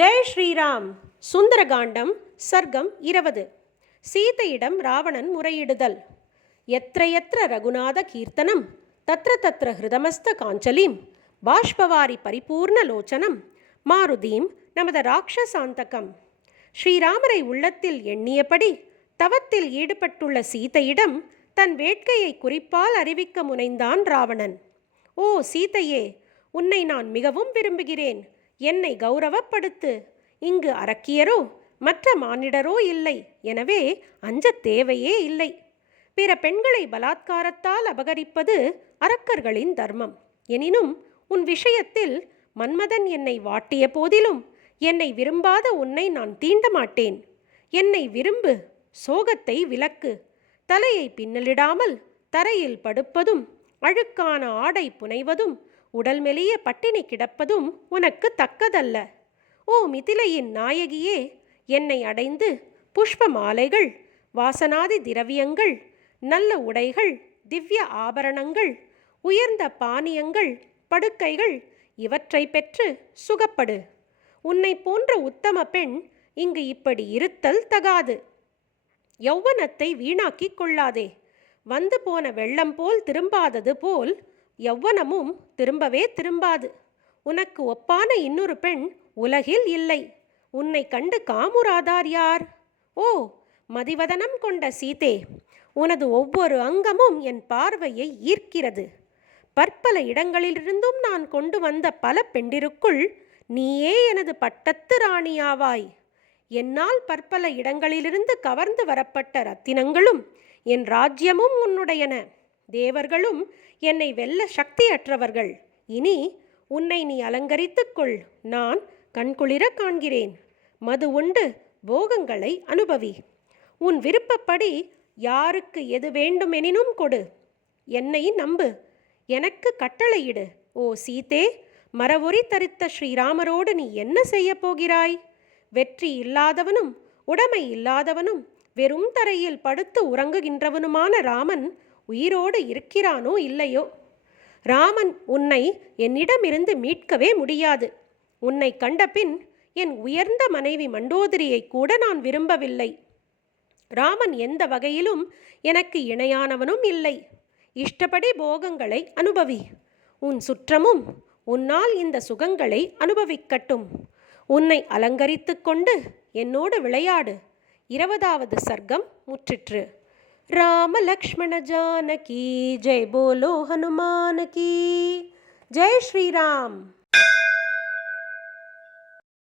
ஜெய் ஸ்ரீராம். சுந்தரகாண்டம் சர்க்கம் இருபது. சீதையிடம் ராவணன் முறையிடுதல். எத்திர எத்திர ரகுநாத கீர்த்தனம். தத்ர தத்ர ஹிருதமஸ்த காஞ்சலிம். பாஷ்பவாரி பரிபூர்ண லோச்சனம். மாருதீம் நமது ராட்சசாந்தகம். ஸ்ரீராமரை உள்ளத்தில் எண்ணியபடி தவத்தில் ஈடுபட்டுள்ள சீதையிடம் தன் வேட்கையை குறிப்பால் அறிவிக்க முனைந்தான் ராவணன். ஓ சீதையே உன்னை நான் மிகவும் விரும்புகிறேன். என்னை கௌரவப்படுத்து. இங்கு அரக்கியரோ மற்ற மானிடரோ இல்லை. எனவே அஞ்சத் தேவையே இல்லை. பிற பெண்களை பலாத்காரத்தால் அபகரிப்பது அரக்கர்களின் தர்மம். எனினும் உன் விஷயத்தில் மன்மதன் என்னை வாட்டிய போதிலும் என்னை விரும்பாத உன்னை நான் தீண்ட மாட்டேன். என்னை விரும்பு சோகத்தை விலக்கு. தலையை பின்னலிடாமல் தரையில் படுப்பதும் அழுக்கான ஆடை புனைவதும் உடல் மெலிய பட்டினி கிடப்பதும் உனக்கு தக்கதல்ல. ஓ மிதிலையின் நாயகியே என்னை அடைந்து புஷ்ப மாலைகள் வாசனாதி திரவியங்கள் நல்ல உடைகள் திவ்ய ஆபரணங்கள் உயர்ந்த பானியங்கள் படுக்கைகள் இவற்றை பெற்று சுகப்படு. உன்னை போன்ற உத்தம பெண் இங்கு இப்படி இருத்தல் தகாது. யௌவனத்தை வீணாக்கிக் கொள்ளாதே. வந்து போன வெள்ளம் போல் திரும்பாதது போல் யௌவனமும் திரும்பவே திரும்பாது. உனக்கு ஒப்பான இன்னொரு பெண் உலகில் இல்லை. உன்னை கண்டு காமுராதார் யார்? ஓ மதிவதனம் கொண்ட சீதே உனது ஒவ்வொரு அங்கமும் என் பார்வையை ஈர்க்கிறது. பற்பல இடங்களிலிருந்தும் நான் கொண்டு வந்த பல பெண்டிருக்குள் நீயே எனது பட்டத்து ராணியாவாய். என்னால் பற்பல இடங்களிலிருந்து கவர்ந்து வரப்பட்ட ரத்தினங்களும் என் ராஜ்யமும் உன்னுடையன. தேவர்களும் என்னை வெல்ல சக்தியற்றவர்கள். இனி உன்னை நீ அலங்கரித்துக்கொள். நான் கண்குளிர காண்கிறேன். மது உண்டு போகங்களை அனுபவி. உன் விருப்பப்படி யாருக்கு எது வேண்டுமெனினும் கொடு. என்னை நம்பு. எனக்கு கட்டளையிடு. ஓ சீதே மரவொறி தரித்த ஸ்ரீராமரோடு நீ என்ன செய்யப் போகிறாய்? வெற்றி இல்லாதவனும் உடைமை இல்லாதவனும் வெறும் தரையில் படுத்து உறங்குகின்றவனுமான ராமன் உயிரோடு இருக்கிறானோ இல்லையோ? ராமன் உன்னை என்னிடமிருந்து மீட்கவே முடியாது. உன்னை கண்டபின் என் உயர்ந்த மனைவி மண்டோதரியை கூட நான் விரும்பவில்லை. ராமன் எந்த வகையிலும் எனக்கு இணையானவனும் இல்லை. இஷ்டப்படி போகங்களை அனுபவி. உன் சுற்றமும் உன்னால் இந்த சுகங்களை அனுபவிக்கட்டும். உன்னை அலங்கரித்து கொண்டு என்னோடு விளையாடு. இருபதாவது சர்க்கம் முற்றிற்று. ராம லக்ஷ்மண ஜானகி ஜெய் போலோ ஹனுமான் கி ஜெய் ஸ்ரீராம்